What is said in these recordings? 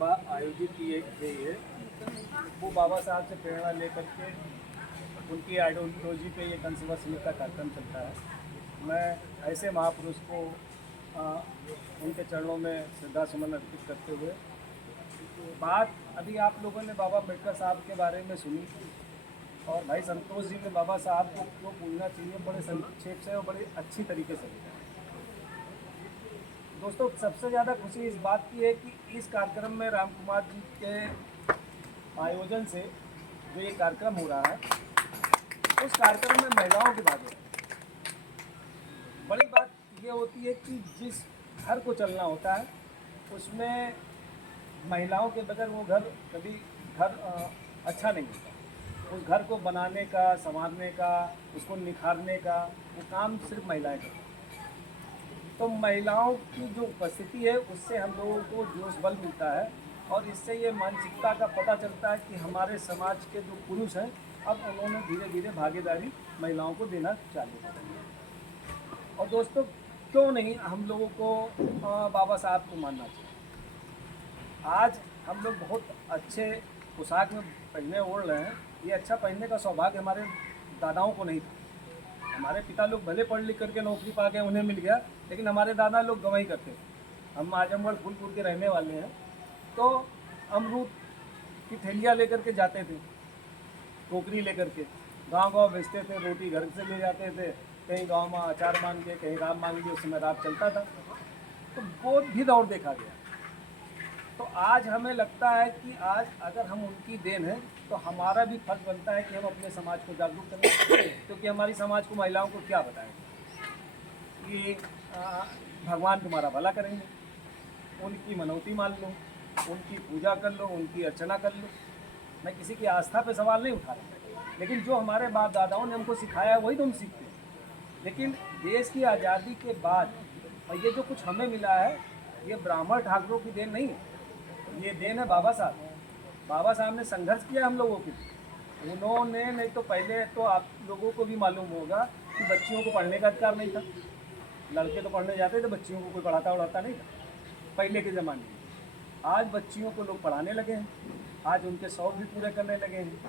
सभा आयोजित की गई है वो बाबा साहब से प्रेरणा लेकर के उनकी आइडियोलॉजी पे ये कंसर्वा समिति का कार्यक्रम चलता है। मैं ऐसे महापुरुष को उनके चरणों में श्रद्धा सुमन अर्पित करते हुए बात अभी आप लोगों ने बाबा अम्बेडकर साहब के बारे में सुनी और भाई संतोष जी ने बाबा साहब को क्यों पूछना चाहिए बड़े संक्षेप से और बड़े अच्छी तरीके से बताया। दोस्तों, सबसे ज़्यादा खुशी इस बात की है कि इस कार्यक्रम में राम कुमार जी के आयोजन से जो ये कार्यक्रम हो रहा है उस कार्यक्रम में महिलाओं की बात है। बड़ी बात ये होती है कि जिस घर को चलना होता है उसमें महिलाओं के बगैर वो घर कभी अच्छा नहीं होता। उस घर को बनाने का, संवारने का, उसको निखारने का वो काम सिर्फ महिलाएं करती हैं। तो महिलाओं की जो उपस्थिति है उससे हम लोगों को जोश बल मिलता है और इससे ये मानसिकता का पता चलता है कि हमारे समाज के जो पुरुष हैं अब उन्होंने धीरे धीरे भागीदारी महिलाओं को देना चालू कर दिया। और दोस्तों, क्यों नहीं हम लोगों को बाबा साहब को मानना चाहिए। आज हम लोग बहुत अच्छे पोशाक में पहने ओढ़ रहे हैं। ये अच्छा पहनने का सौभाग्य हमारे दादाओं को नहीं था। हमारे पिता लोग भले पढ़ लिख करके नौकरी पा के उन्हें मिल गया, लेकिन हमारे दादा लोग गवाही करते थे। हम आजमगढ़ फूलपुर के रहने वाले हैं, तो अमरूद की थैलियाँ लेकर के जाते थे, टोकरी लेकर के गांव बेचते थे, रोटी घर से ले जाते थे, कहीं गांव में अचार मांग के, कहीं राम मांग के, उस समय रात चलता था। तो वो भी दौर देखा गया। तो आज हमें लगता है कि आज अगर हम उनकी देन है तो हमारा भी फर्ज बनता है कि हम अपने समाज को जागरूक करें, क्योंकि हमारी समाज को महिलाओं को क्या बताएंगे कि भगवान तुम्हारा भला करेंगे। उनकी मनौती मान लो, उनकी पूजा कर लो, उनकी अर्चना कर लो। मैं किसी की आस्था पे सवाल नहीं उठा रहा, लेकिन जो हमारे बाप दादाओं ने हमको सिखाया है वही तो हम सीखते हैं। लेकिन देश की आज़ादी के बाद और ये जो कुछ हमें मिला है ये ब्राह्मण ठाकुरों की देन नहीं है, ये देन है बाबा साहब। बाबा साहब ने संघर्ष किया हम लोगों के लिए। उन्होंने, नहीं तो पहले तो आप लोगों को भी मालूम होगा कि बच्चियों को पढ़ने का अधिकार नहीं था। लड़के तो पढ़ने जाते थे, बच्चियों को कोई पढ़ाता उड़ाता नहीं था पहले के ज़माने में। आज बच्चियों को लोग पढ़ाने लगे हैं, आज उनके शौक भी पूरे करने लगे हैं।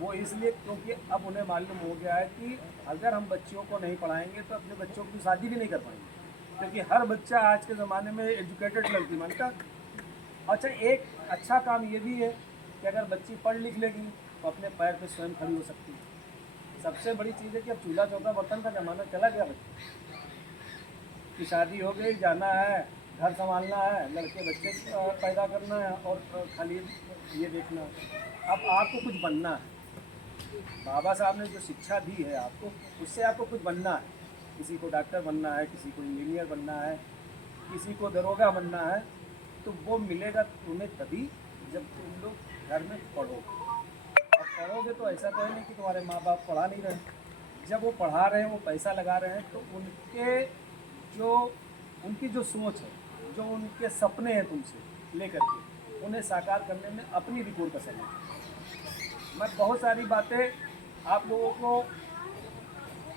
वो इसलिए क्योंकि अब उन्हें मालूम हो गया है कि अगर हम बच्चियों को नहीं पढ़ाएंगे तो अपने बच्चों की शादी भी नहीं कर पाएंगे, क्योंकि हर बच्चा आज के ज़माने में एजुकेटेड लड़की मानता। अच्छा, एक अच्छा काम ये भी है कि अगर बच्ची पढ़ लिख लेगी तो अपने पैर पे स्वयं खड़ी हो सकती है। सबसे बड़ी चीज़ है कि अब चूल्हा चौका बर्तन का ज़माना चला गया। बच्चे की शादी हो गई, जाना है, घर संभालना है, लड़के बच्चे पैदा करना है और खाली ये देखना है। अब आपको कुछ बनना है। बाबा साहब ने जो शिक्षा दी है आपको, उससे आपको कुछ बनना है। किसी को डॉक्टर बनना है, किसी को इंजीनियर बनना है, किसी को दरोगा बनना है, तो वो मिलेगा तुम्हें तभी जब तुम लोग घर में पढ़ो। और पढ़ोगे तो ऐसा तो है नहीं कि तुम्हारे माँ बाप पढ़ा नहीं रहे। जब वो पढ़ा रहे हैं, वो पैसा लगा रहे हैं, तो उनकी जो सोच है, जो उनके सपने हैं तुमसे लेकर के, उन्हें साकार करने में अपनी भी कोई कसर नहीं। मैं बहुत सारी बातें आप लोगों को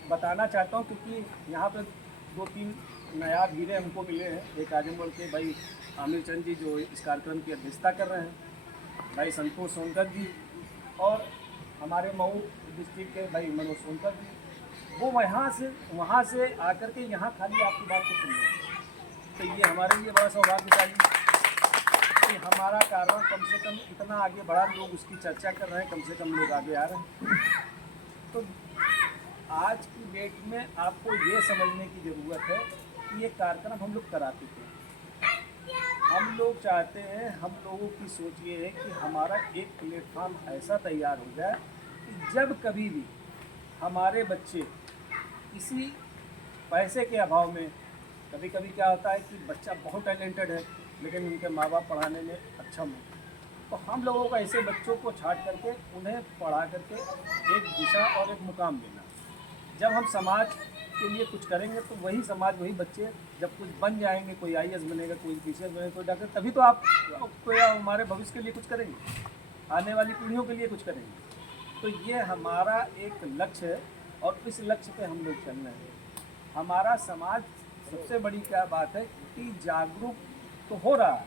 बताना चाहता हूँ, क्योंकि यहाँ पे 2-3 नायाब हीरे हमको मिले हैं। एक आजमगढ़ के भाई आमिर चंद जी जो इस कार्यक्रम की अध्यक्षता कर रहे हैं, भाई संतोष सोनकर जी, और हमारे मऊ डिस्ट्रिक्ट के भाई मनोज सोनकर जी। वो वहाँ से आकर के यहाँ खाली आपकी बात को सुन रहे हैं। तो ये हमारे लिए बड़ा सौभाग्यशाली कि हमारा कारवां कम से कम इतना आगे बढ़ा, लोग उसकी चर्चा कर रहे हैं, कम से कम लोग आगे आ रहे हैं। तो आज की डेट में आपको ये समझने की ज़रूरत है कि ये कार्यक्रम हम लोग कराते थे। हम लोग चाहते हैं, हम लोगों की सोच ये है कि हमारा एक प्लेटफार्म ऐसा तैयार हो जाए कि जब कभी भी हमारे बच्चे किसी पैसे के अभाव में, कभी कभी क्या होता है कि बच्चा बहुत टैलेंटेड है लेकिन उनके माँ बाप पढ़ाने में अक्षम है, तो हम लोगों को ऐसे बच्चों को छांट करके उन्हें पढ़ा करके एक दिशा और एक मुकाम देना। जब हम समाज के लिए कुछ करेंगे तो वही समाज, वही बच्चे जब कुछ बन जाएंगे, कोई आईएएस बनेगा, कोई पीसीएस बनेगा, कोई डॉक्टर, तभी तो आप कोई हमारे भविष्य के लिए कुछ करेंगे, आने वाली पीढ़ियों के लिए कुछ करेंगे। तो ये हमारा एक लक्ष्य है और इस लक्ष्य पे हम लोग चल रहे हैं। हमारा समाज, सबसे बड़ी क्या बात है कि जागरूक तो हो रहा है,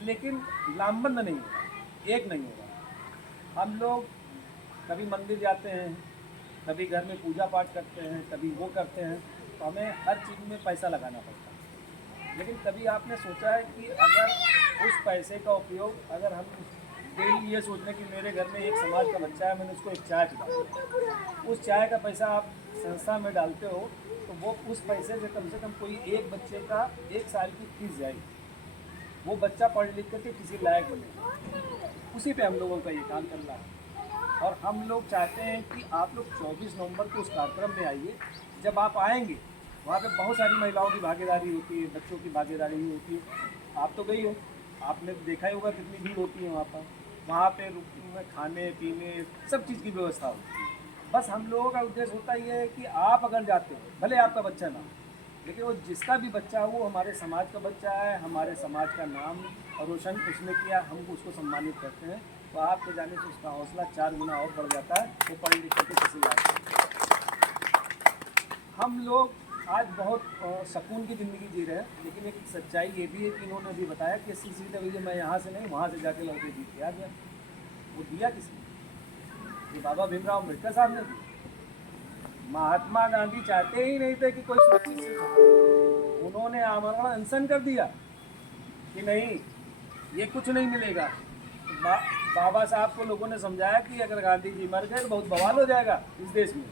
लेकिन लामबंद नहीं होगा, एक नहीं होगा। हम लोग कभी मंदिर जाते हैं, कभी घर में पूजा पाठ करते हैं, कभी वो करते हैं, तो हमें हर चीज़ में पैसा लगाना पड़ता है। लेकिन कभी आपने सोचा है कि अगर उस पैसे का उपयोग अगर हम डेली ये सोचने कि मेरे घर में एक समाज का बच्चा है, मैंने उसको एक चाय पिलाई, उस चाय का पैसा आप संस्था में डालते हो, तो वो उस पैसे से कम कोई एक बच्चे का 1 साल की फीस जाएगी, वो बच्चा पढ़ लिख करके किसी लायक बनेगा। उसी पे हम लोगों का ये काम चल रहा है। और हम लोग चाहते हैं कि आप लोग 24 नवंबर को उस कार्यक्रम में आइए। जब आप आएंगे वहाँ पे बहुत सारी महिलाओं की भागीदारी होती है, बच्चों की भागीदारी होती है। आप तो गई हो, आपने देखा ही होगा कितनी भीड़ होती है वहाँ पे रुकने, खाने पीने सब चीज़ की व्यवस्था होती है। बस हम लोगों का उद्देश्य होता ये है कि आप अगर जाते हो, भले आपका बच्चा ना हो, लेकिन वो जिसका भी बच्चा हो, वो हमारे समाज का बच्चा है, हमारे समाज का नाम रोशन उसने किया, हम उसको सम्मानित करते हैं, तो आपके जाने से उसका हौसला 4 गुना और बढ़ जाता है। वो पढ़ लिख करके किसी लायक। हम लोग आज बहुत सुकून की ज़िंदगी जी रहे हैं, लेकिन एक सच्चाई ये भी है कि इन्होंने अभी बताया कि सीसीटीवी मैं यहाँ से नहीं वहाँ से जाके लौटे जीत के आ गया। वो दिया किसने? ये बाबा भीमराव अम्बेडकर साहब ने दिया। महात्मा गांधी चाहते ही नहीं थे कि कोई सुरक्षित सीट हो। उन्होंने आमरण अनशन कर दिया कि नहीं, ये कुछ नहीं मिलेगा। बाबा साहब को लोगों ने समझाया कि अगर गांधी जी मर गए तो बहुत बवाल हो जाएगा इस देश में।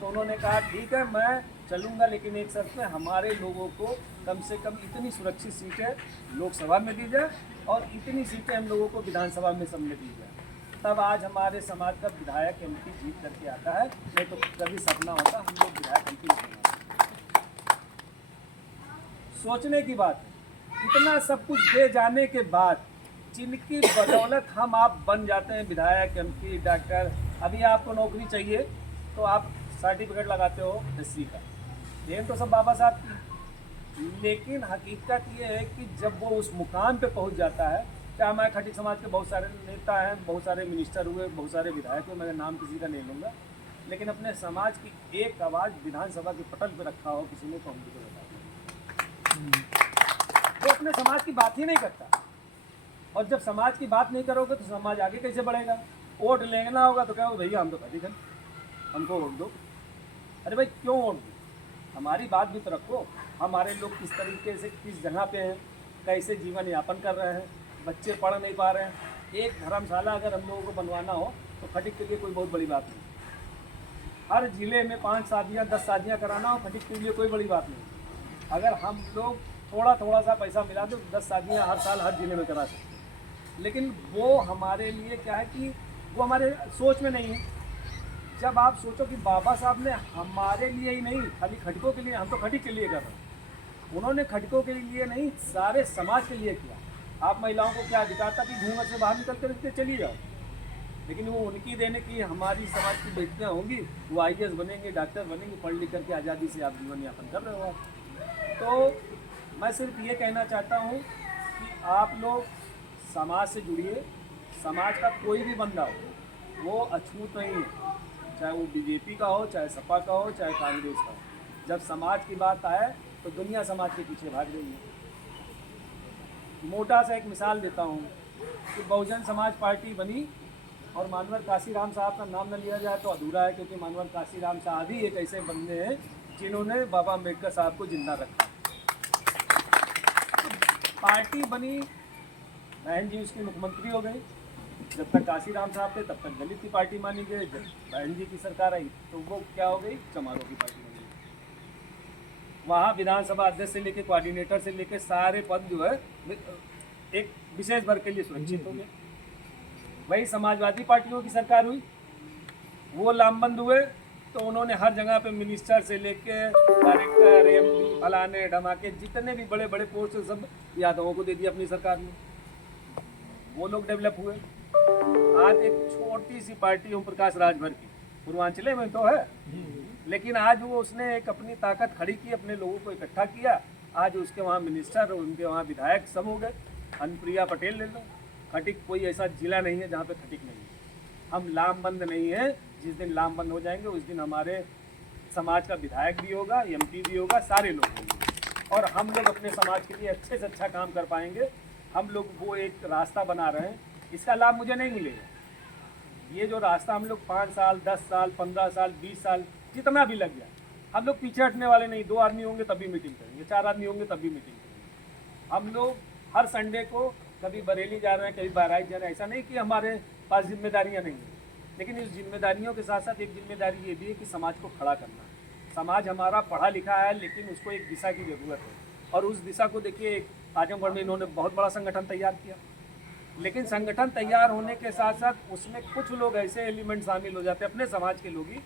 तो उन्होंने कहा ठीक है मैं चलूँगा, लेकिन एक शर्त में हमारे लोगों को कम से कम इतनी सुरक्षित सीटें लोकसभा में दी जाए और इतनी सीटें हम लोगों को विधानसभा में सब में दी जाए। तब आज हमारे समाज का विधायक एमपी जीत करके आता है। नहीं तो कभी सपना होता हम लोग विधायक एमपी नहीं बनाते। सोचने की बात है, इतना सब कुछ दे जाने के बाद जिनकी बदौलत हम आप बन जाते हैं विधायक एमपी डॉक्टर। अभी आपको नौकरी चाहिए तो आप सर्टिफिकेट लगाते हो एससी का, देन तो सब बाबा साहब की। लेकिन हकीकत ये है कि जब वो उस मुकाम पे पहुंच जाता है, क्या हमारे खटीक समाज के बहुत सारे नेता हैं, बहुत सारे मिनिस्टर हुए, बहुत सारे विधायक हुए, मैं नाम किसी का नहीं लूँगा, लेकिन अपने समाज की एक आवाज़ विधानसभा के पटल पे रखा हो किसी ने तो हम तो बता। वो अपने समाज की बात ही नहीं करता, और जब समाज की बात नहीं करोगे तो समाज आगे कैसे बढ़ेगा? वोट लेना होगा तो क्या हो, भैया हम तो खरीद हैं, हमको वोट दो। अरे भाई क्यों वोट दो? हमारी बात भी तो रखो। हमारे लोग किस तरीके से किस जगह पे हैं, कैसे जीवन यापन कर रहे हैं, बच्चे पढ़ नहीं पा रहे हैं। एक धर्मशाला अगर हम लोगों को बनवाना हो तो खटीक के लिए कोई बहुत बड़ी बात नहीं। हर ज़िले में 5 शादियाँ 10 शादियाँ कराना हो खटीक के लिए कोई बड़ी बात नहीं। अगर हम लोग थोड़ा थोड़ा सा पैसा मिला दो 10 शादियाँ हर साल हर ज़िले में करा सकते। लेकिन वो हमारे लिए क्या है कि वो हमारे सोच में नहीं है। जब आप सोचो कि बाबा साहब ने हमारे लिए ही नहीं खाली खटकों के लिए, हम तो खटीक के लिए कर रहे हैं, उन्होंने खटकों के लिए नहीं सारे समाज के लिए किया। आप महिलाओं को क्या अधिकार था कि घूंघट से बाहर निकल कर चली जाओ, लेकिन वो उनकी देने की हमारी समाज की बेटियाँ होंगी, वो IAS बनेंगे, डॉक्टर बनेंगे, पढ़ लिख करके आज़ादी से आप जीवन यापन कर रहे हो आप। तो मैं सिर्फ ये कहना चाहता हूँ कि आप लोग समाज से जुड़िए। समाज का कोई भी बंदा हो वो अछूत नहीं है, चाहे वो बीजेपी का हो, चाहे सपा का हो, चाहे कांग्रेस का हो। जब समाज की बात आए तो दुनिया समाज के पीछे भाग रही है। मोटा सा एक मिसाल देता हूँ कि बहुजन समाज पार्टी बनी और मानवर काशीराम साहब का नाम न लिया जाए तो अधूरा है, क्योंकि मानवर काशीराम साहब ही एक ऐसे बंदे हैं जिन्होंने बाबा अम्बेडकर साहब को जिंदा रखा। पार्टी बनी, बहन जी उसकी मुख्यमंत्री हो गई। जब तक काशीराम साहब थे तब तक दलित की पार्टी मानी गई। जब बहन जी की सरकार आई तो वो क्या हो गई, चमारों की पार्टी बन गई। वहाँ विधानसभा अध्यक्ष से लेकर कोऑर्डिनेटर से लेकर सारे पद जो है एक विशेष वर्ग के लिए सुरक्षित हो गए। वही समाजवादी पार्टियों की सरकार हुई, वो लामबंद हुए तो उन्होंने हर जगह पे मिनिस्टर से लेके डायरेक्टर MP फलाने ढमाके जितने भी बड़े बड़े पोस्ट सब यादवों को दे दिया अपनी सरकार में। वो लोग डेवलप हुए। आज एक छोटी सी पार्टी ओम प्रकाश राजभर की पूर्वांचल में तो है, लेकिन आज वो उसने एक अपनी ताकत खड़ी की, अपने लोगों को इकट्ठा किया। आज उसके वहाँ मिनिस्टर, उनके वहाँ विधायक सब हो गए। अनुप्रिया पटेल ले लो। खटीक कोई ऐसा जिला नहीं है जहाँ पे खटीक नहीं है। हम लामबंद नहीं है। जिस दिन लामबंद हो जाएंगे उस दिन हमारे समाज का विधायक भी होगा, MP भी होगा, सारे लोग होंगे, और हम लोग अपने समाज के लिए अच्छे से अच्छा काम कर पाएंगे। हम लोग वो एक रास्ता बना रहे हैं, इसका लाभ मुझे नहीं मिलेगा। ये जो रास्ता हम लोग 5 साल, 10 साल, 15 साल, 20 साल जितना भी लग जाए, हम लोग पीछे हटने वाले नहीं। 2 आदमी होंगे तभी मीटिंग करेंगे, 4 आदमी होंगे तभी मीटिंग करेंगे। हम लोग हर संडे को कभी बरेली जा रहे हैं, कभी बहराइच जा रहे हैं। ऐसा नहीं कि हमारे पास जिम्मेदारियां नहीं हैं, लेकिन इस जिम्मेदारियों के साथ साथ एक जिम्मेदारी ये भी है कि समाज को खड़ा करना है। समाज हमारा पढ़ा लिखा है, लेकिन उसको एक दिशा की ज़रूरत है, और उस दिशा को देखिए आजमगढ़ में इन्होंने बहुत बड़ा संगठन तैयार किया, लेकिन संगठन तैयार होने के साथ साथ उसमें कुछ लोग ऐसे एलिमेंट शामिल हो जाते हैं अपने समाज के लोग ही,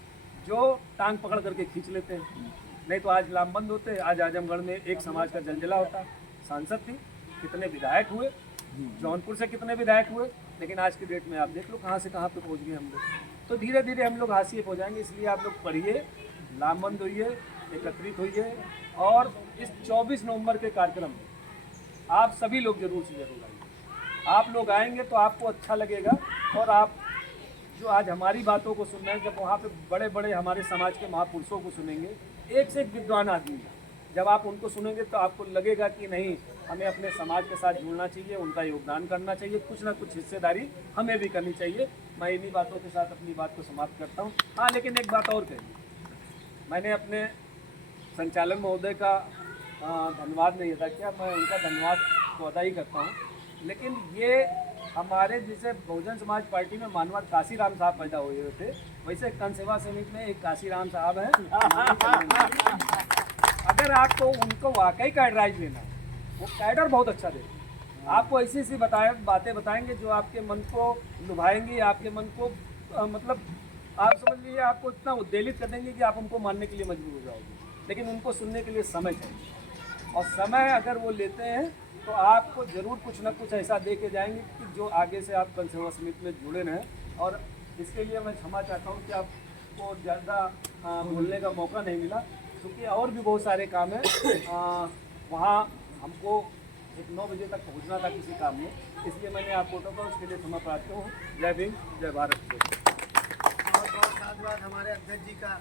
जो टांग पकड़ करके खींच लेते हैं। नहीं तो आज लामबंद होते, आज आजमगढ़ में एक समाज का जलजला होता। सांसद थी, कितने विधायक हुए, जौनपुर से कितने विधायक हुए, लेकिन आज की डेट में आप देख लो कहाँ से कहाँ पे पहुँच गए हम लोग। तो धीरे धीरे हम लोग हाशिए पे हो जाएंगे, इसलिए आप लोग पढ़िए, लामबंद होइए, एकत्रित होइए, और इस 24 नवंबर के कार्यक्रम में आप सभी लोग जरूर से जरूर आइए। आप लोग आएंगे तो आपको अच्छा लगेगा, और आप जो आज हमारी बातों को सुन रहे हैं, जब वहाँ पे बड़े बड़े हमारे समाज के महापुरुषों को सुनेंगे, एक से एक विद्वान आदमी है, जब आप उनको सुनेंगे तो आपको लगेगा कि नहीं, हमें अपने समाज के साथ जुड़ना चाहिए, उनका योगदान करना चाहिए, कुछ ना कुछ हिस्सेदारी हमें भी करनी चाहिए। मैं इन्हीं बातों के साथ अपनी बात को समाप्त करता हूँ। हाँ, लेकिन एक बात और कही, मैंने अपने संचालक महोदय का धन्यवाद नहीं अदा किया, मैं उनका धन्यवाद तो अदा ही करता हूँ, लेकिन ये हमारे जैसे बहुजन समाज पार्टी में मानवत काशीराम साहब पैदा हुए थे, वैसे कन सेवा समिति में एक काशीराम साहब हैं। अगर आपको उनको वाकई कैडराइज लेना है, वो कैडर बहुत अच्छा देगा, आपको ऐसी ऐसी बातें बताएंगे जो आपके मन को लुभाएंगी, आपके मन को मतलब आप समझ लीजिए आपको इतना उद्वेलित कर देंगे कि आप उनको मानने के लिए मजबूर हो जाओगे। लेकिन उनको सुनने के लिए समय चाहिए, और समय अगर वो लेते हैं तो आपको ज़रूर कुछ ना कुछ ऐसा दे के जाएंगे कि जो आगे से आप कन सेवा समिति में जुड़े रहें। और इसके लिए मैं क्षमा चाहता हूँ कि आपको ज़्यादा बोलने का मौका नहीं मिला, क्योंकि और भी बहुत सारे काम हैं। वहाँ हमको एक 9 बजे तक पहुँचना था किसी काम में, इसलिए मैंने आपको टोका, उसके लिए क्षमा प्रार्थी हूँ। जय भीम, जय भारत। बहुत बहुत धन्यवाद हमारे अध्यक्ष जी का।